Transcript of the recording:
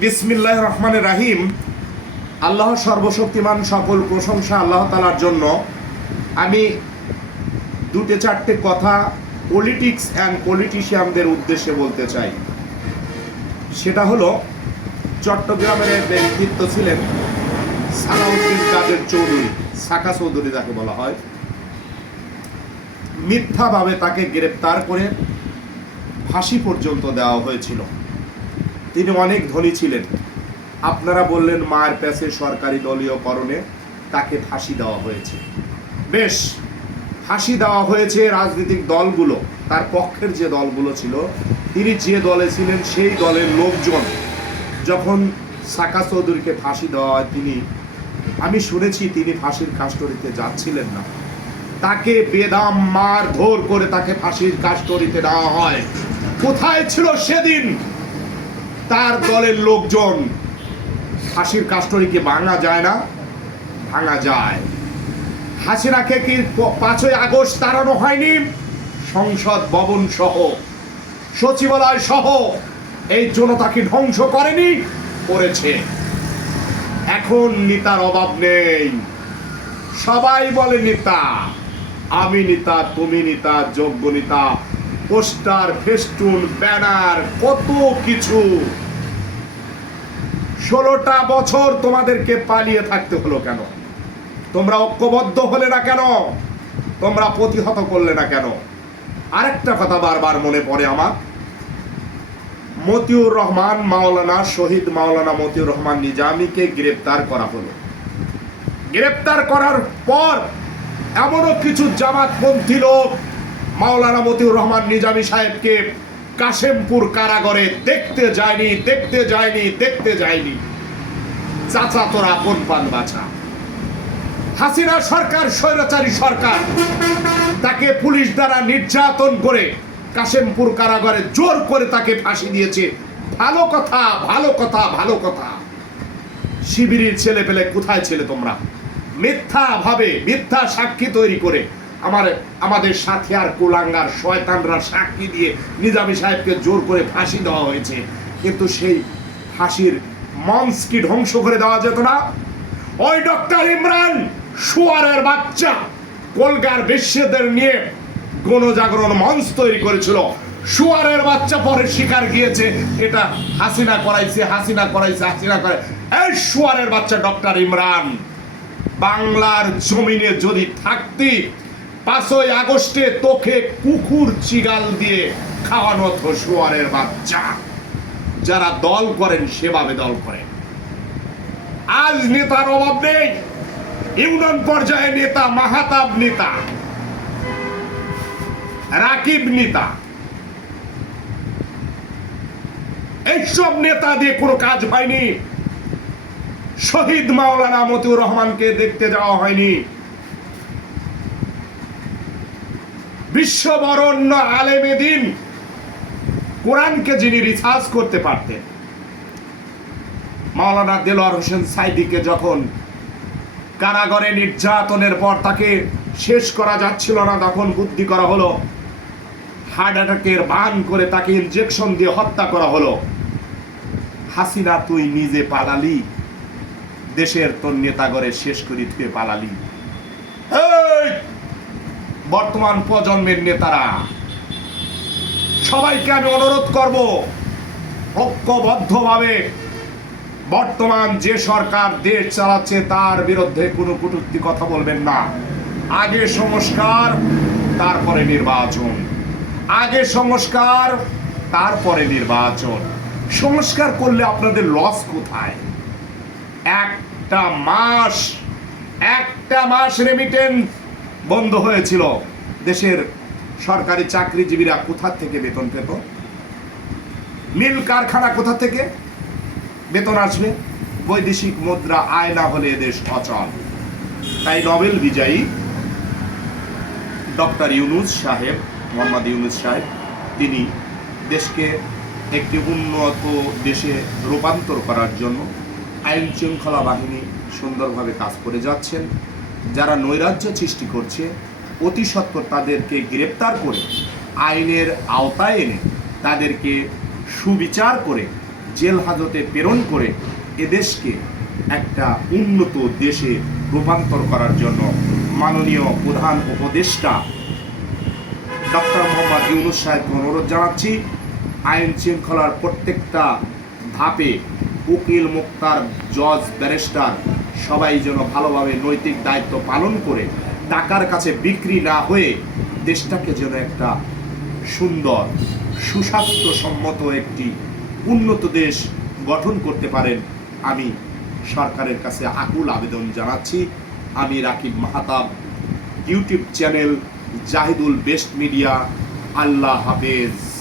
বিসমিল্লাহ রহমানের রাহিম। আল্লাহ সর্বশক্তিমান সকল প্রশংসা আল্লাহ তালার জন্য। আমি দুটো চারটে কথা পলিটিক্স অ্যান্ড পলিটিশিয়ানদের উদ্দেশ্যে বলতে চাই। সেটা হলো, চট্টগ্রামের ব্যক্তিত্ব ছিলেন সালাউদ্দিন কাদের চৌধুরী, সাকা চৌধুরী যাকে বলা হয়। মিথ্যাভাবে তাকে গ্রেপ্তার করে ফাঁসি পর্যন্ত দেওয়া হয়েছিল। তিনি অনেক ধনী ছিলেন। আপনারা বললেন মায়ের প্যাসে সরকারি দলীয়করণে তাকে ফাঁসি দেওয়া হয়েছে। বেশ, ফাঁসি দেওয়া হয়েছে রাজনৈতিক দলগুলো। তার পক্ষের যে দলগুলো ছিল, তিনি যে দলে ছিলেন, সেই দলের লোকজন। যখন সাকা চৌধুরীকে ফাঁসি দেওয়া হয়, তিনি, আমি শুনেছি তিনি ফাঁসির কাস্টরিতে যাচ্ছিলেন না। তাকে বেদাম মার ধর করে তাকে ফাঁসির কাস্টরিতে দেওয়া হয়। কোথায় ছিল সেদিন? তার দলের লোকজন ফাঁসির কাস্টরিকে ভাঙা যায় না, ভাঙা যায়। হাসিনাকে কি পাঁচই আগস্ট তাড়ানো হয়নি? সংসদ ভবন সহ, সচিবালয় সহ এই জনতাকে ধ্বংস করেনি? করেছে। এখন নেতার অভাব নেই। সবাই বলে নেতা, আমি নেতা, তুমি নেতা, যোগ্য নেতা। পোস্টার, ফেস্টুন, ব্যানার, কত কিছু। ষোলোটা বছর তোমাদেরকে পালিয়ে থাকতে হলো কেন? তোমরা ঐক্যবদ্ধ হলে না কেন? তোমরা প্রতিহত করলে না কেন? আরেকটা কথা বারবার মনে পড়ে আমার। মতিউর রহমান, মাওলানা শহীদ মাওলানা মতিউর রহমান নিজামীকে গ্রেপ্তার করা হলো। গ্রেপ্তার করার পর এমনও কিছু জামাতপন্থী লোক মাওলানা মতিউর রহমান নিজামী সাহেবকে কাশেমপুর কারাগারে দেখতে যায়নি দেখতে যায়নি দেখতে যায়নি। চাচা তোর আপন পান বাছা? হাসিনা সরকার, স্বৈরাচারী সরকার, তাকে পুলিশ দ্বারা নির্যাতন করে কাশেমপুর কারাগারে জোর করে তাকে ফাঁসি দিয়েছে। ভালো কথা ভালো কথা ভালো কথা। শিবিরের ছেলে পেলে কোথায় ছেলে তোমরা? মিথ্যা ভাবে মিথ্যা সাক্ষী তৈরি করে আমার, আমাদের সাথে আর কুলাঙ্গার শয়তানরা সাক্ষী দিয়ে নিজামী সাহেবকে জোর করে ফাঁসি দেওয়া হয়েছে। কিন্তু সেই ফাঁসির মঞ্চ কি ধ্বংস করে দেওয়া যেত না? ওই ডক্টর ইমরান সুয়ারের বাচ্চা, কলকার বেশ্যদের নিয়ে গণজাগরণ মঞ্চ তৈরি করেছিল। সুয়ারের বাচ্চা পরে শিকার গিয়েছে, এটা হাসিনা করাইছে হাসিনা করাইছে, হাসিনা করে। এই সুয়ারের বাচ্চা ডক্টর ইমরান, বাংলার জমিনে যদি থাকতি পাঁচই আগস্টে তোকে কুকুর চিগাল দিয়ে খাওয়ানো হতো সুয়ারের বাচ্চা। যারা দল করেন, সেভাবে দল করেন। আজ নেতার অভাব নেই। ইউনিয়ন পর্যায়ে নেতা মাহাতাব নেতা, রাকিব নেতা। এইসব নেতা দিয়ে কোনো কাজ হয়নি। শহীদ মাওলানা মতিউর রহমানকে দেখতে যাওয়া হয়নি। বিশ্ববরণ্য আলেমে দিন কোরআনকে যিনি রিসার্চ করতে পারতেন, মাওলানা দেলোয়ার হোসেন সাইদিকে যখন কারাগারে নির্যাতনের পর তাকে শেষ করা যাচ্ছিল না, তখন বুদ্ধি করা হলো, হার্ট অ্যাটাকের বান করে তাকে ইনজেকশন দিয়ে হত্যা করা হলো হাসিনা, তুই নিজে পালালি, দেশের তোর নেতাগরে শেষ করি তুই পালালি! বর্তমান প্রজন্মের নেতারা। সবাইকে আমি অনুরোধ করব, ঐক্যবদ্ধভাবে বর্তমান যে সরকার দেশ চালাচ্ছে তার বিরুদ্ধে কোনো কটূক্তি কথা বলবেন না। আগে সংস্কার, তারপরে নির্বাচন। আগে সংস্কার, তারপরে নির্বাচন। সংস্কার করলে আপনাদের লস কোথায়? একটা মাস একটা মাস রেমিটেন্স বন্ধ হয়েছিল। দেশের সরকারি চাকরিজীবীরা কোথা থেকে বেতন পেত? মিল কারখানা কোথা থেকে বেতন আসবে? বৈদেশিক মুদ্রা আয় না হলে দেশ অচল। তাই নোবেল বিজয়ী ডক্টর ইউনুস সাহেব, মোহাম্মদ ইউনুস সাহেব, তিনি দেশকে একটি উন্নত দেশে রূপান্তর করার জন্য আইন শৃঙ্খলা বাহিনী সুন্দরভাবে কাজ করে যাচ্ছেন। যারা নৈরাজ্য সৃষ্টি করছে অতি সত্বর তাদেরকে গ্রেপ্তার করে, আইনের আওতায় এনে তাদেরকে সুবিচার করে, জেল হাজতে প্রেরণ করে এদেশকে একটা উন্নত দেশে রূপান্তর করার জন্য মাননীয় প্রধান উপদেষ্টা ডক্টর মোহাম্মদ ইউনুস সাহেবকে অনুরোধ জানাচ্ছি, আইন শৃঙ্খলার প্রত্যেকটা ধাপে উকিল মুক্তার জজ ব্যারিস্টার সবাই যেন ভালোভাবে নৈতিক দায়িত্ব পালন করে টাকার কাছে বিক্রি না হয়ে দেশটাকে যেন একটা সুন্দর, সুস্বাস্থ্যসম্মত একটি উন্নত দেশ গঠন করতে পারেন। আমি সরকারের কাছে আকুল আবেদন জানাচ্ছি। আমি Rakib Mahtab, YouTube channel Jahidul best media. আল্লাহ হাফেজ।